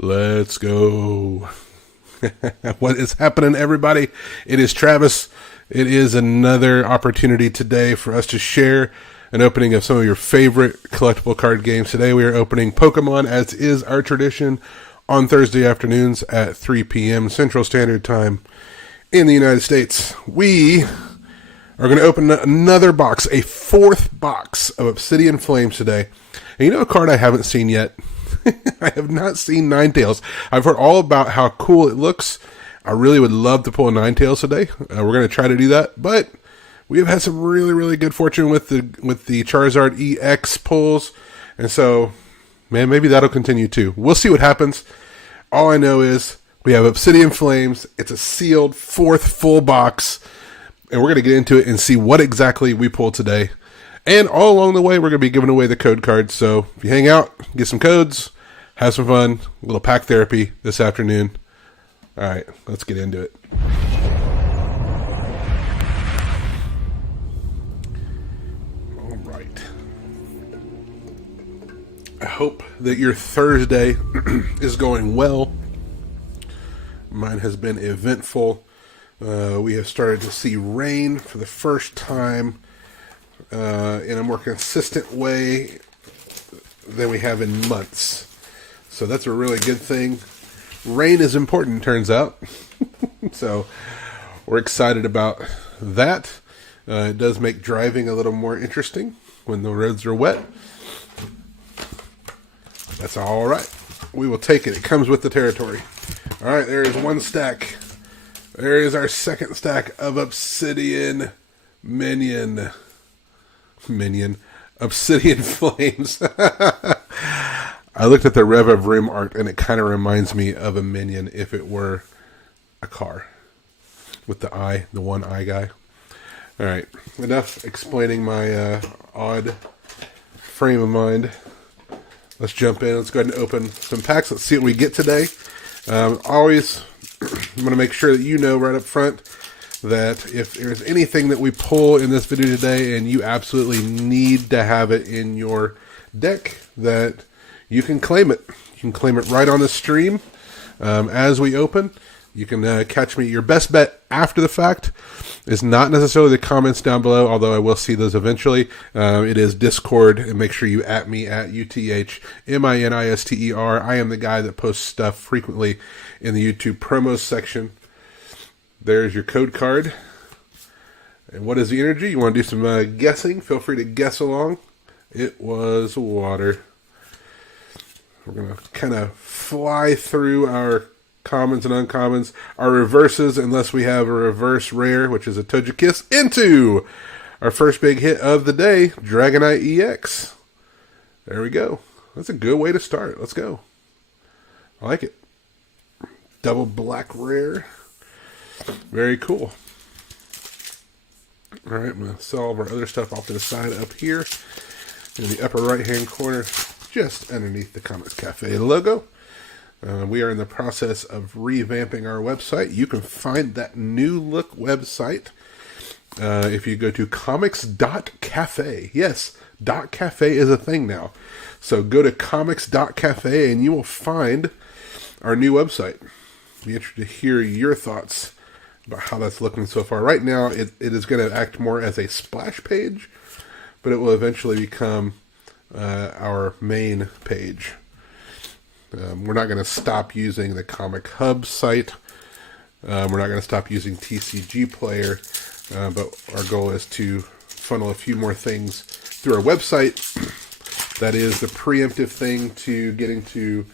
Let's go. What is happening, everybody? It is Travis. It is another opportunity today for us to share an opening of some of your favorite collectible card games. Today we are opening Pokemon, as is our tradition, on Thursday afternoons at 3 p.m. Central Standard Time in the United States. We are going to open another box, a fourth box of Obsidian Flames today. And you know a card I haven't seen yet? I have not seen Ninetales. I've heard all about how cool it looks. I really would love to pull a Ninetales today. We're going to try to do that, but we have had some really good fortune with the Charizard EX pulls, and so, man, maybe that'll continue too. We'll see what happens. All I know is we have Obsidian Flames. It's a sealed fourth full box, and we're going to get into it and see what exactly we pull today. And all along the way, we're going to be giving away the code cards. So if you hang out, get some codes, have some fun, a little pack therapy this afternoon. All right, let's get into it. All right. I hope that your Thursday is going well. Mine has been eventful. We have started to see rain for the first time in a more consistent way than we have in months. So that's a really good thing. Rain is important, turns out. So we're excited about that. It does make driving a little more interesting when the roads are wet. That's all right. We will take it. It comes with the territory. All right, there is one stack. There is our second stack of Obsidian Minion. Obsidian Flames. I looked at the Rev of Rim art and it kind of reminds me of a minion if it were a car with the eye, the one eye guy. All right, enough explaining my odd frame of mind. Let's jump in. Let's go ahead and open some packs. Let's see what we get today. Always, I'm going to make sure that you know right up front that if there's anything that we pull in this video today and you absolutely need to have it in your deck, that you can claim it. You can claim it right on the stream as we open. You can catch me. Your best bet after the fact is not necessarily the comments down below, although I will see those eventually. It is Discord, and make sure you at me at UTHMINISTER. I am the guy that posts stuff frequently in the YouTube promos section. There's your code card. And what is the energy? You want to do some guessing? Feel free to guess along. It was water. We're going to kind of fly through our commons and uncommons, our reverses, unless we have a reverse rare, which is a Togekiss, into our first big hit of the day, Dragonite EX. There we go. That's a good way to start. Let's go. I like it. Double black rare. Very cool. All right, I'm going to sell all of our other stuff off to the side up here in the upper right-hand corner, just underneath the Comix Cafe logo. We are in the process of revamping our website. You can find that new look website if you go to comix.cafe. Yes, .cafe is a thing now. So go to comix.cafe and you will find our new website. Be interested to hear your thoughts about how that's looking so far. Right now, it is going to act more as a splash page, but it will eventually become our main page. We're not going to stop using the Comic Hub site. We're not going to stop using TCG Player, but our goal is to funnel a few more things through our website. That is the preemptive thing to getting to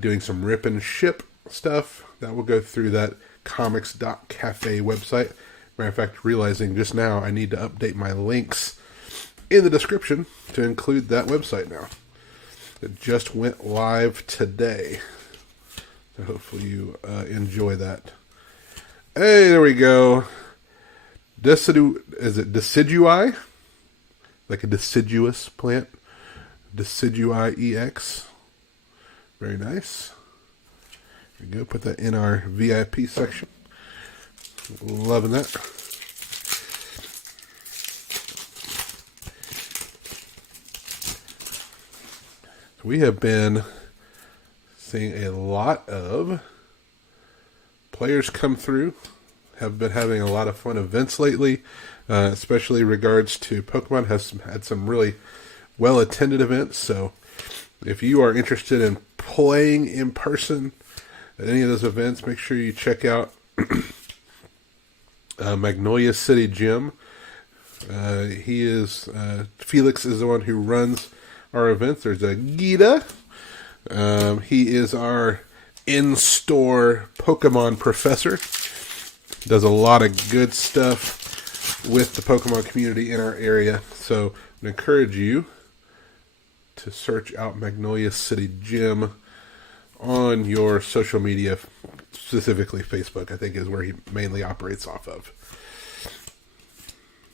doing some rip and ship stuff. That will go through that comix.cafe website. Matter of fact, realizing just now I need to update my links in the description to include that website now. It just went live today. So hopefully you enjoy that. Hey, there we go. Is it decidui? Like a deciduous plant? Decidui EX. Very nice. There we go. Put that in our VIP section. Loving that. We have been seeing a lot of players come through. Have been having a lot of fun events lately, especially regards to Pokemon. Has had some really well-attended events, so if you are interested in playing in person at any of those events, make sure you check out Magnolia City Gym. Felix is the one who runs our events. There's a Gita. He is our in-store Pokemon professor. Does a lot of good stuff with the Pokemon community in our area. So I encourage you to search out Magnolia City Gym on your social media, specifically Facebook, I think is where he mainly operates off of.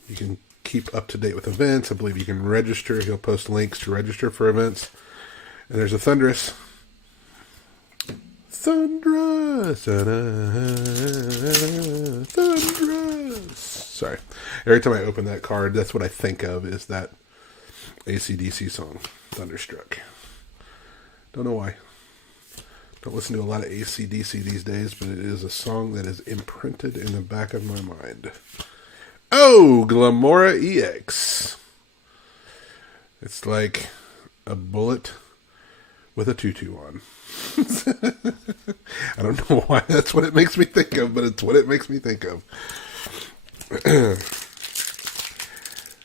You can keep up to date with events. I believe you can register. He'll post links to register for events. And there's a Thundurus. Thundurus. Sorry. Every time I open that card, that's what I think of, is that AC/DC song, Thunderstruck. Don't know why. Don't listen to a lot of AC/DC these days, but it is a song that is imprinted in the back of my mind. Oh, Glamora EX. It's like a bullet with a tutu on. I don't know why that's what it makes me think of, but it's what it makes me think of.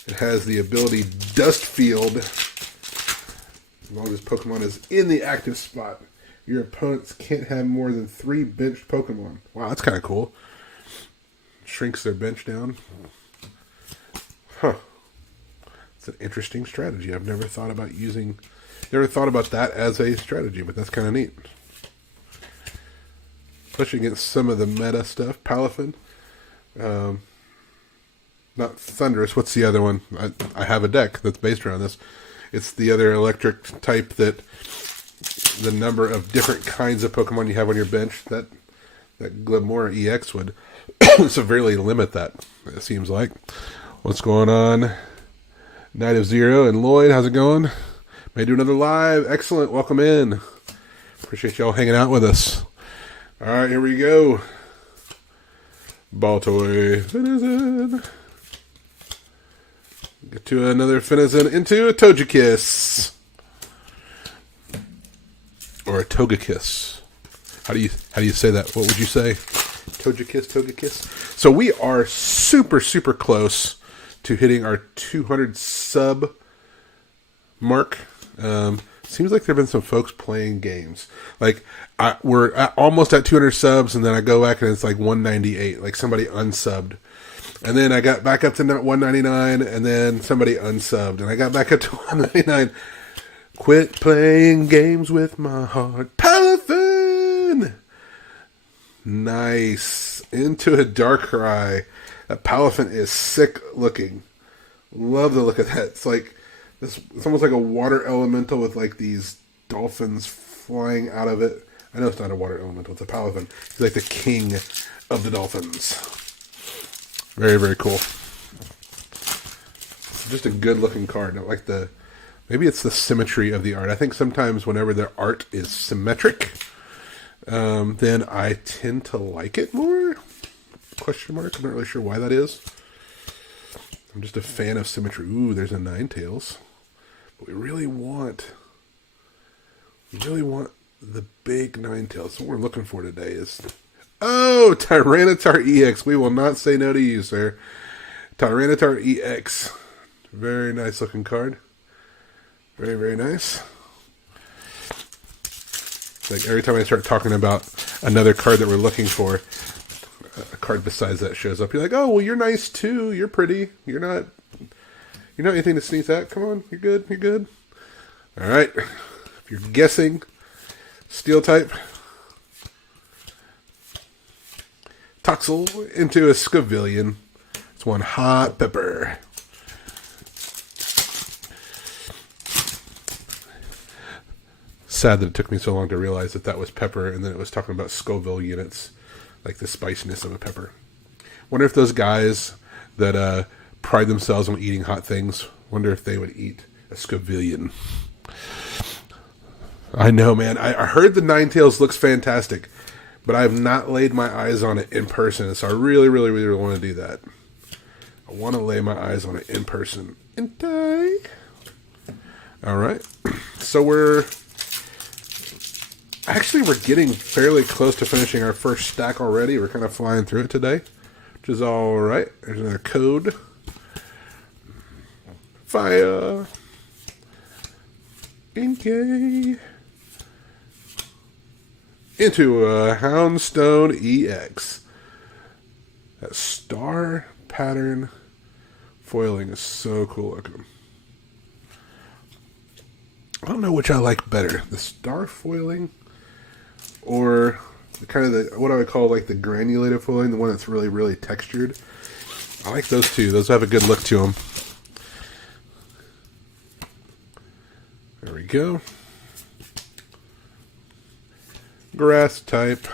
It has the ability Dust Field. As long as Pokemon is in the active spot, your opponents can't have more than 3 benched Pokemon. Wow, that's kind of cool. Shrinks their bench down. Huh. It's an interesting strategy. I've never thought about that as a strategy, but that's kind of neat. Especially against some of the meta stuff. Palafin. Not Thundurus. What's the other one? I have a deck that's based around this. It's the other electric type that the number of different kinds of Pokemon you have on your bench, that Glamora EX would severely limit that, it seems like. What's going on? Night of Zero and Lloyd, how's it going? May do another live. Excellent. Welcome in. Appreciate y'all hanging out with us. All right, here we go. Baltoy. Finizen. Get to another Finizen into a Togekiss. Or a Togekiss. How do you say that? What would you say? Togekiss. So we are super, super close to hitting our 200 sub mark. Seems like there have been some folks playing games. Like, we're almost at 200 subs, and then I go back and it's like 198. Like somebody unsubbed. And then I got back up to 199, and then somebody unsubbed. And I got back up to 199. Quit playing games with my heart. Palafin! Nice. Into a Darkrai. That Palafin is sick looking. Love the look of that. It's like this. It's almost like a water elemental with like these dolphins flying out of it. I know it's not a water elemental. It's a Palafin. He's like the king of the dolphins. Very, very cool. Just a good looking card. I like the. Maybe it's the symmetry of the art. I think sometimes whenever the art is symmetric, then I tend to like it more. Question mark. I'm not really sure why that is. I'm just a fan of symmetry. Ooh, there's a Ninetales. But we really want the big Ninetales. What we're looking for today is... Oh, Tyranitar EX. We will not say no to you, sir. Tyranitar EX. Very nice looking card. Very, very nice. Like every time I start talking about another card that we're looking for, a card besides that shows up. You're like, oh, well, you're nice too. You're pretty. You're not anything to sneeze at. Come on, you're good. You're good. All right. If you're guessing, Steel type. Toxel into a Scavillion. It's one hot pepper. Sad that it took me so long to realize that was pepper, and then it was talking about Scoville units, like the spiciness of a pepper. Wonder if those guys that pride themselves on eating hot things, wonder if they would eat a Scavillion. I know, man. I heard the Ninetales looks fantastic, but I have not laid my eyes on it in person, so I really, really, really want to do that. I want to lay my eyes on it in person. All right. So we're getting fairly close to finishing our first stack already. We're kind of flying through it today, which is all right. There's another code. Fire. Okay. Into a Houndstone EX. That star pattern foiling is so cool looking. I don't know which I like better, the star foiling or what I would call like the granulated foiling, the one that's really, really textured. I like those two. Those have a good look to them. There we go. Grass type.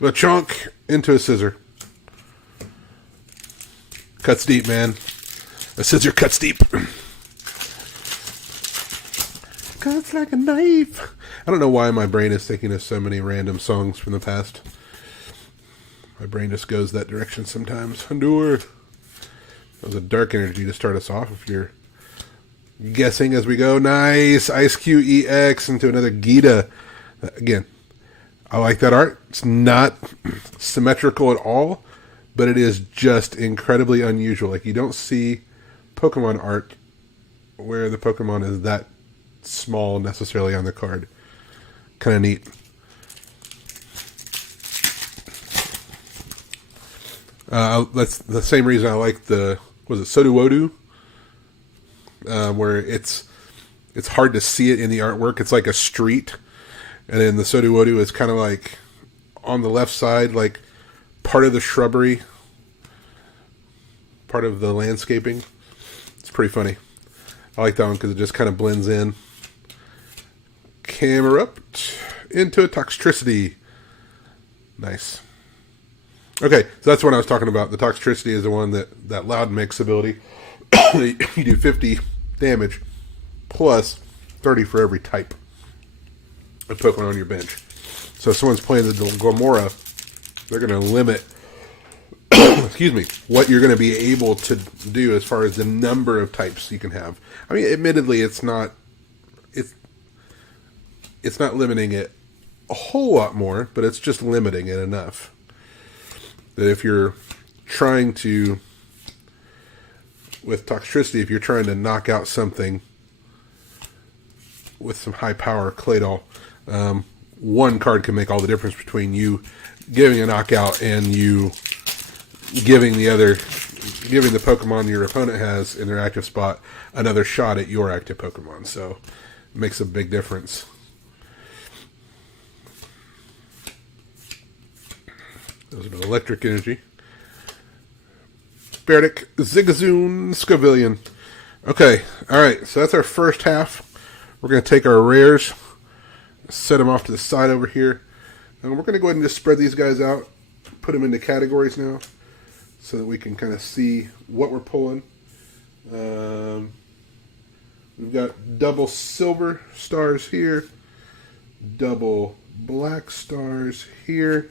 Lechonk into a scissor. Cuts deep, man. A scissor cuts deep. Cuts like a knife. I don't know why my brain is thinking of so many random songs from the past. My brain just goes that direction sometimes. Endure. That was a dark energy to start us off. If you're guessing as we go, nice. Ice Q EX into another Gita. Again, I like that art. It's not symmetrical at all, but it is just incredibly unusual. Like, you don't see Pokemon art where the Pokemon is that small necessarily on the card. Kind of neat. That's the same reason I like Sudowoodo, where it's hard to see it in the artwork. It's like a street, and then the Sudowoodo is kind of like on the left side, like part of the shrubbery, part of the landscaping. It's pretty funny. I like that one because it just kind of blends in. Camerupt into a Toxtricity. Nice. Okay, so that's what I was talking about. The Toxtricity is the one that Loud Mix ability. You do 50 damage plus 30 for every type of Pokemon on your bench. So if someone's playing the Gomora, they're going to limit excuse me, what you're going to be able to do as far as the number of types you can have. I mean, admittedly, it's not limiting it a whole lot more, but it's just limiting it enough that if you're trying to, with Toxtricity, if you're trying to knock out something with some high power Claydol, one card can make all the difference between you giving a knockout and you giving the Pokemon your opponent has in their active spot another shot at your active Pokemon. So it makes a big difference. Those are electric energy. Beardic, Zigzagoon, Scavillion. Okay, alright, so that's our first half. We're going to take our rares, set them off to the side over here, and we're going to go ahead and just spread these guys out, put them into categories now, so that we can kind of see what we're pulling. We've got double silver stars here, double black stars here,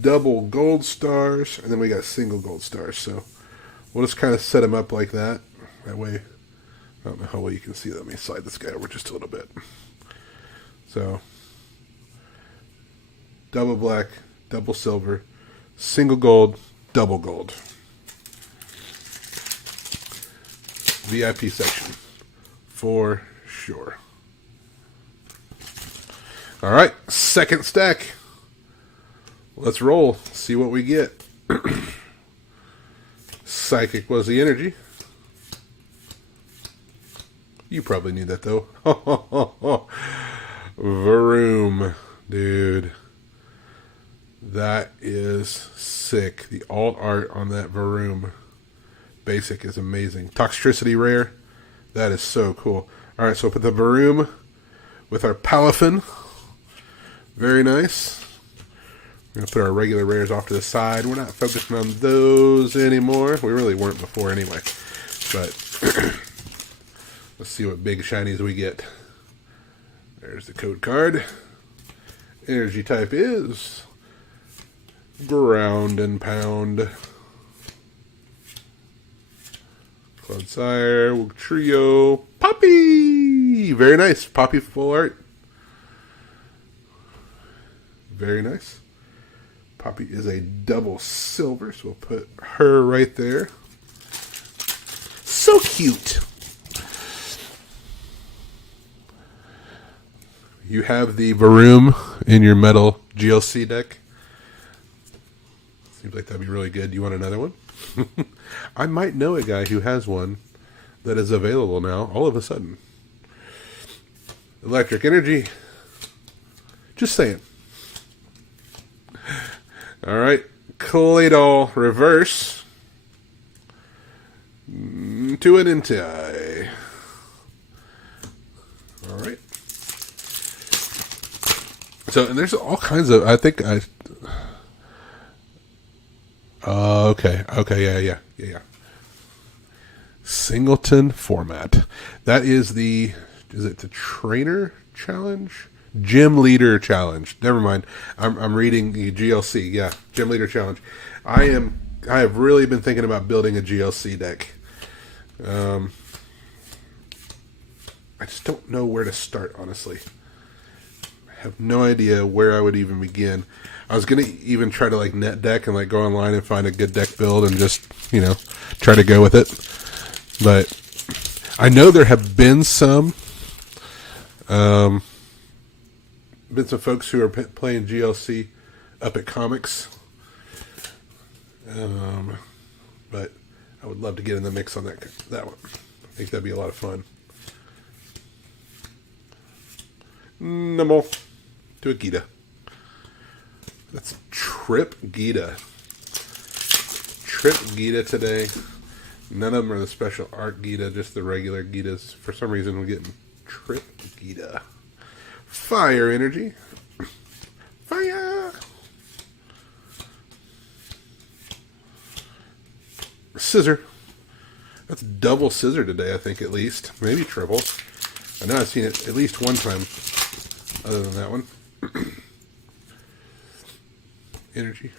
double gold stars, and then we got single gold stars. So we'll just kind of set them up like that. That way, I don't know how well you can see. Let me slide this guy over just a little bit. So double black, double silver, single gold, double gold. VIP section for sure. All right, second stack. Let's roll, see what we get. Psychic was the energy. You probably need that though. Vroom, dude. That is sick. The alt art on that Vroom basic is amazing. Toxtricity rare. That is so cool. Alright, so we'll put the Vroom with our Palafin. Very nice. We're going to put our regular rares off to the side. We're not focusing on those anymore. We really weren't before anyway. But let's see what big shinies we get. There's the code card. Energy type is Ground and Pound. Clodsire, Trio, Poppy! Very nice. Poppy full art. Very nice. Poppy is a double silver, so we'll put her right there. So cute. You have the Varoom in your metal GLC deck. Seems like that'd be really good. You want another one? I might know a guy who has one that is available now, all of a sudden. Electric Energy. Just saying. Alright. Claydol Reverse. To an Entei. Alright. So, and there's all kinds of, okay, yeah. Singleton format. That is is it the Trainer Challenge? Gym Leader Challenge. Never mind. I'm reading the GLC. Yeah, Gym Leader Challenge. I have really been thinking about building a GLC deck. I just don't know where to start, honestly. I have no idea where I would even begin. I was going to even try to like net deck and like go online and find a good deck build and just, try to go with it. But I know there have been some folks who are playing GLC up at Comix. But I would love to get in the mix on that one. I think that'd be a lot of fun. Namo to a Gita. That's Trip Gita. Trip Gita today. None of them are the special art Gita, just the regular Gitas. For some reason, we're getting Trip Gita. Fire Energy. Fire! Scissor. That's double scissor today, I think, at least. Maybe triple. I know I've seen it at least one time, other than that one. Energy.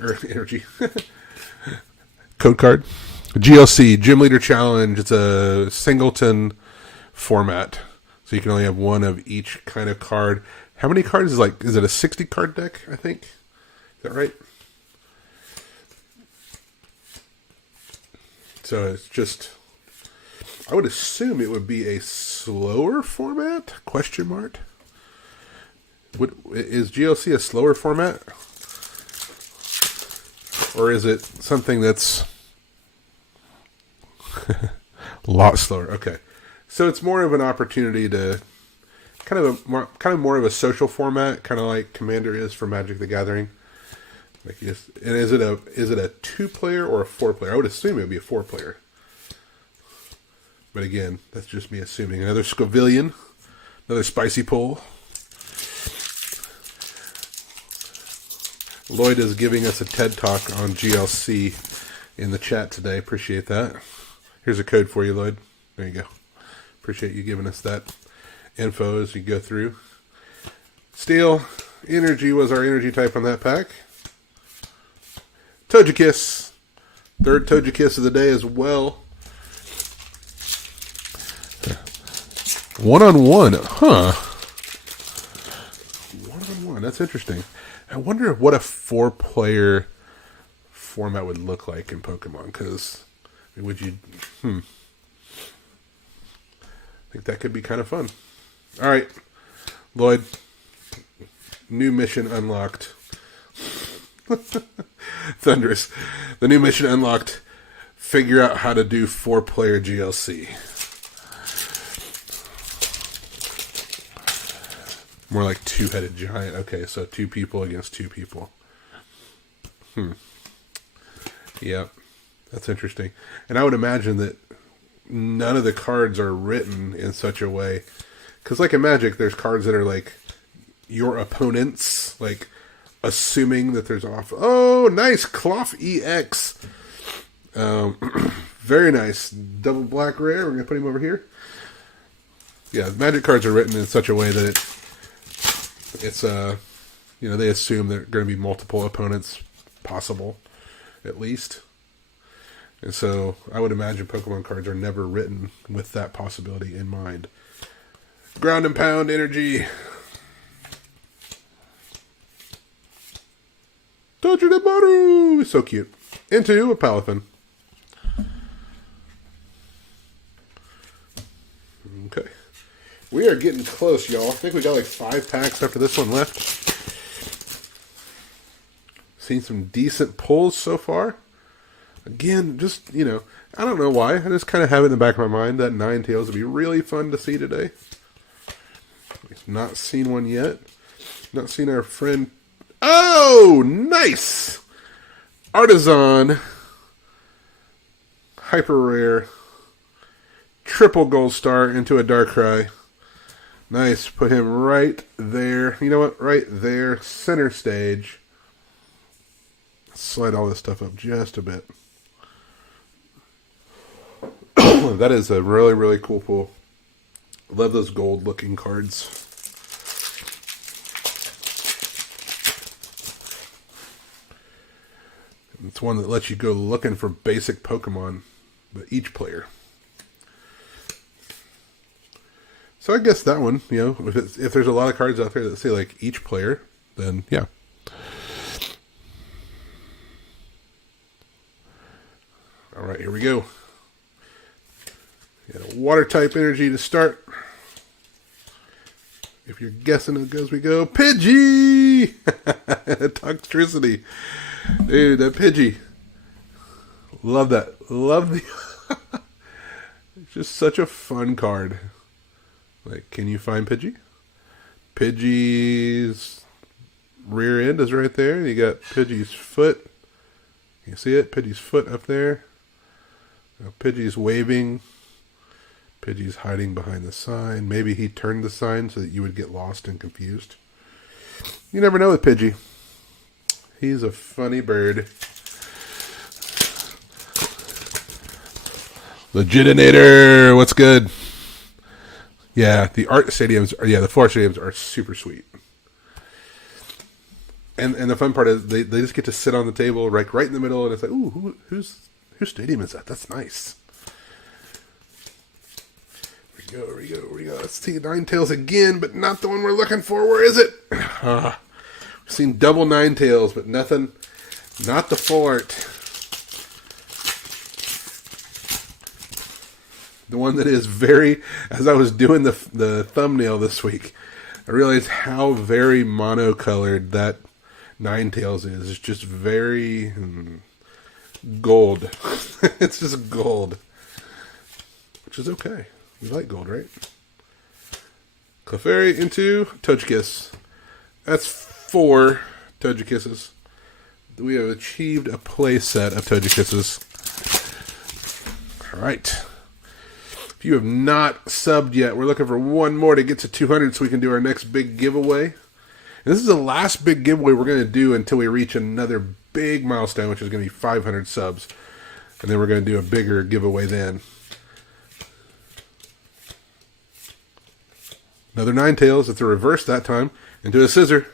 Code card. GLC, Gym Leader Challenge. It's a singleton format. So you can only have one of each kind of card. How many cards is it a 60 card deck, I think? Is that right? So it's just, I would assume it would be a slower format? Question mark. Is GLC a slower format? Or is it something that's a lot slower? Okay. So it's more of an opportunity to kind of more of a social format, kind of like Commander is for Magic the Gathering. And is it a 2-player or a 4-player? I would assume it would be a 4-player. But again, that's just me assuming. Another Scovillian, another Spicy Pull. Lloyd is giving us a TED Talk on GLC in the chat today. Appreciate that. Here's a code for you, Lloyd. There you go. Appreciate you giving us that info as you go through. Steel Energy was our energy type on that pack. Togekiss. Third Togekiss of the day as well. One-on-one. Huh. One-on-one. That's interesting. I wonder what a 4-player format would look like in Pokemon. Because, would you... I think that could be kind of fun. Alright. Lloyd. New mission unlocked. Thunderous. The new mission unlocked. Figure out how to do 4-player GLC. More like two-headed giant. Okay, so 2 people against 2 people. Yep. That's interesting. And I would imagine that none of the cards are written in such a way. Because like in Magic, there's cards that are like your opponents. Like assuming that there's off. Oh, nice. Cloth EX. Very nice. Double black rare. We're going to put him over here. Yeah, Magic cards are written in such a way that it's they assume there are going to be multiple opponents possible, at least. And so I would imagine Pokemon cards are never written with that possibility in mind. Ground and Pound energy. Togedemaru! So cute. Into a Palafin. Okay. We are getting close, y'all. I think we got like 5 packs after this one left. Seen some decent pulls so far. Again, just, I don't know why. I just kind of have it in the back of my mind that Ninetales would be really fun to see today. We've not seen one yet. Not seen our friend... Oh, nice! Artisan. Hyper rare. Triple gold star into a Darkrai. Nice. Put him right there. You know what? Right there. Center stage. Slide all this stuff up just a bit. That is a really, really cool pull. Love those gold looking cards. It's one that lets you go looking for basic Pokemon, but each player. So I guess that one, if there's a lot of cards out there that say like each player, then yeah. All right, here we go. Got a water type energy to start. If you're guessing as we go, Pidgey! Toxtricity. Dude, that Pidgey. Love that. Love the... It's just such a fun card. Like, can you find Pidgey? Pidgey's rear end is right there. You got Pidgey's foot. You see it? Pidgey's foot up there. Pidgey's waving. Pidgey's hiding behind the sign. Maybe he turned the sign so that you would get lost and confused. You never know with Pidgey. He's a funny bird. Legitinator, what's good? Yeah, the art stadiums, the 4 stadiums are super sweet. And the fun part is they just get to sit on the table right in the middle, and it's like, ooh, whose stadium is that? That's nice. Here we go. Let's see Ninetales again, but not the one we're looking for. Where is it? We've seen double Ninetales, but nothing. Not the full art. The one that is very, as I was doing the thumbnail this week, I realized how very monocolored that Ninetales is. It's just very gold. It's just gold. Which is okay. We like gold, right? Clefairy into Togekiss. That's 4 Togekisses. We have achieved a play set of Togekisses. Alright. If you have not subbed yet, we're looking for one more to get to 200 so we can do our next big giveaway. And this is the last big giveaway we're going to do until we reach another big milestone, which is going to be 500 subs. And then we're going to do a bigger giveaway then. Another Ninetales. It's a reverse that time. Into a scissor.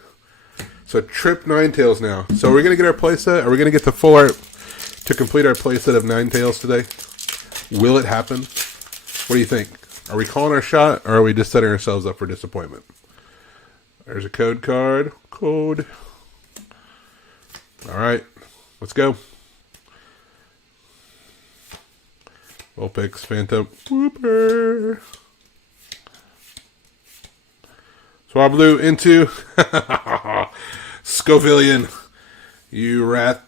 So trip Ninetales now. So are we going to get our playset? Are we going to get the full art to complete our playset of Ninetales today? Will it happen? What do you think? Are we calling our shot, or are we just setting ourselves up for disappointment? There's a code card. Code. All right. Let's go. Vulpix, Phantom, Whooper. Swablu into Scovillion. You rat.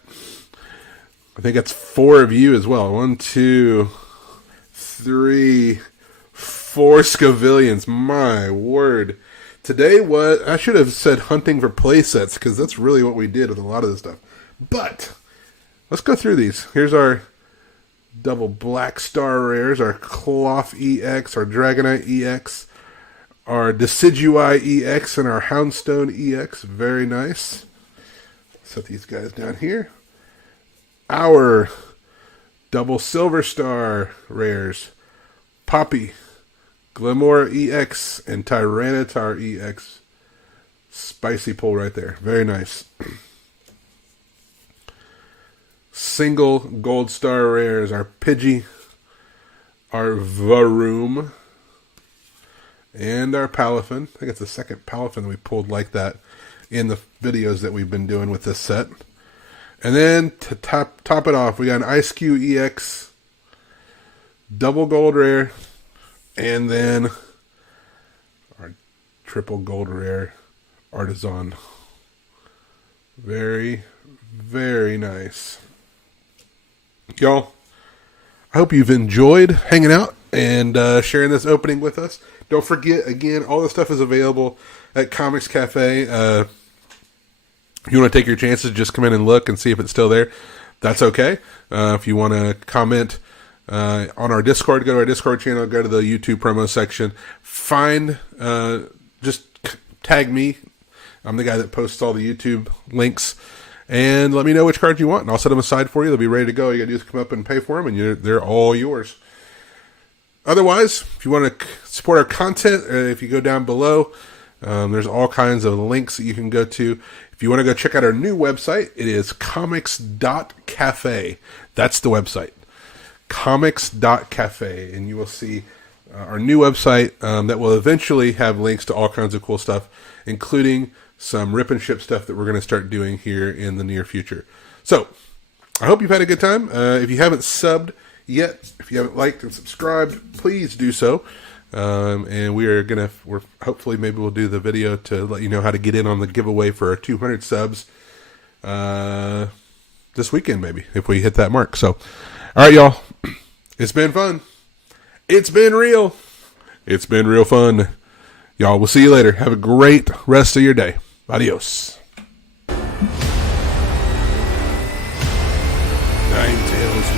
I think that's 4 of you as well. 1, 2, 3, 4 Scovillions. My word. Today I should have said hunting for playsets, because that's really what we did with a lot of this stuff. But let's go through these. Here's our double black star rares, our Cloth EX, our Dragonite EX, our Decidueye EX, and our Houndstone EX. Very nice. Set these guys down here. Our double silver star rares. Poppy, Glimora EX, and Tyranitar EX. Spicy pull right there. Very nice. Single gold star rares. Our Pidgey, our Varoom, and our Palafin. I think it's the second Palafin that we pulled like that in the videos that we've been doing with this set. And then to top it off, we got an Ice Cube EX, double gold rare, and then our triple gold rare Artisan. Very, very nice. Y'all, I hope you've enjoyed hanging out and sharing this opening with us. Don't forget, again, all the stuff is available at Comix Cafe. If you want to take your chances, just come in and look and see if it's still there. That's okay. If you want to comment on our Discord, go to our Discord channel, go to the YouTube promo section. Just tag me. I'm the guy that posts all the YouTube links. And let me know which cards you want, and I'll set them aside for you. They'll be ready to go. You got to do is come up and pay for them, and they're all yours. Otherwise, if you want to support our content, if you go down below, there's all kinds of links that you can go to. If you want to go check out our new website, it is comix.cafe. That's the website. Comix.cafe. And you will see our new website that will eventually have links to all kinds of cool stuff, including some rip and ship stuff that we're going to start doing here in the near future. So, I hope you've had a good time. If you haven't subbed yet, if you haven't liked and subscribed, please do so. And we're hopefully maybe we'll do the video to let you know how to get in on the giveaway for our 200 subs this weekend, maybe, if we hit that mark. So, all right, y'all. It's been fun. It's been real. It's been real fun. Y'all, we'll see you later. Have a great rest of your day. Adios. Ninetales,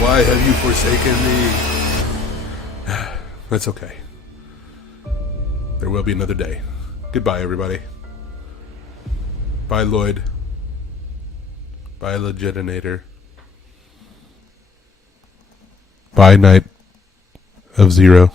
why have you forsaken me? That's okay. There will be another day. Goodbye, everybody. Bye, Lloyd. Bye, Legitinator. Bye, Night of Zero.